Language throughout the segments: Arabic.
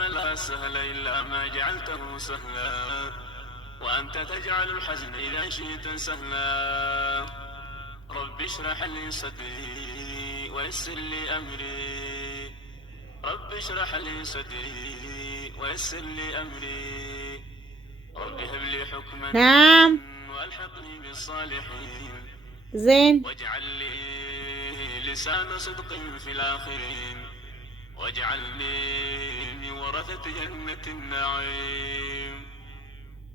اللهم لا سهل إلا ما جعلته سهلا وأنت تجعل الحزن إذا شئت سهلا. رب اشرح لي صدري ويسر لي أمري، رب اشرح لي صدري ويسر لي أمري، رب هب لي حكما نعم. والحقني بالصالحين زين. واجعل لي لسان صدق في الآخرين واجعلني من ورثة جنة النعيم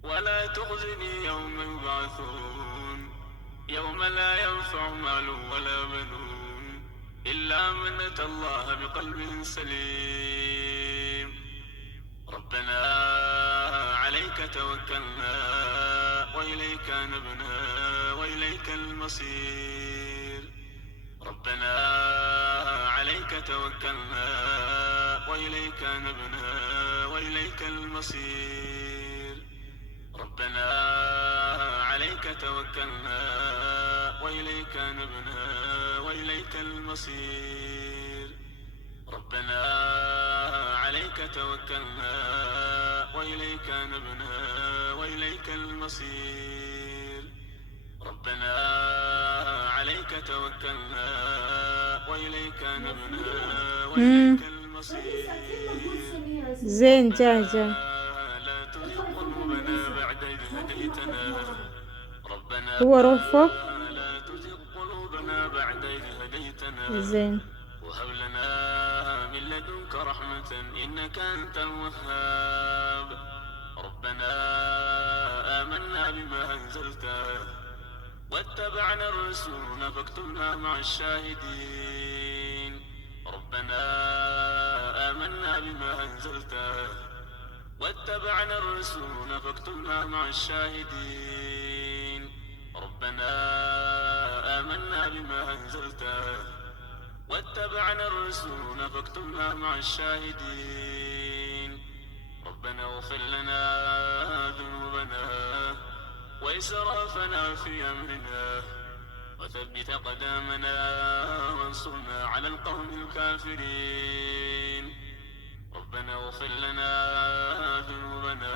ولا تخزني يوم يبعثون يوم لا ينفع مال ولا بنون إلا من أتى الله بقلب سليم. ربنا عليك توكلنا وإليك نبنا وإليك المصير. ربنا عليك توكلنا وإليك نبنا وإليك المصير. ربنا عليك توكلنا وإليك نبنا وإليك المصير. ربنا عليك توكلنا وإليك نبنا وإليك المصير. ربنا عليك توكلنا وإليك نبنا وإليك المصير. زين جاهزة. لا تزغ قلوبنا بعد إذ هديتنا ربنا هو رفع. لا تزغ قلوبنا بعد إذ هديتنا زين. وهب لنا من لدنك رحمة إنك أنت الوهاب. ربنا آمنا بما أنزلت واتبعنا الرسول فاكتبنا مع الشاهدين. ربنا آمنا بما أنزلت واتبعنا الرسول فاكتبنا مع الشاهدين. ربنا آمنا بما أنزلت واتبعنا الرسول فاكتبنا مع الشاهدين. ربنا اغفر لنا ذنوبنا وإسرافنا في أمرنا وثبت أقدامنا وانصرنا على القوم الكافرين. ربنا اغفر لنا ذنوبنا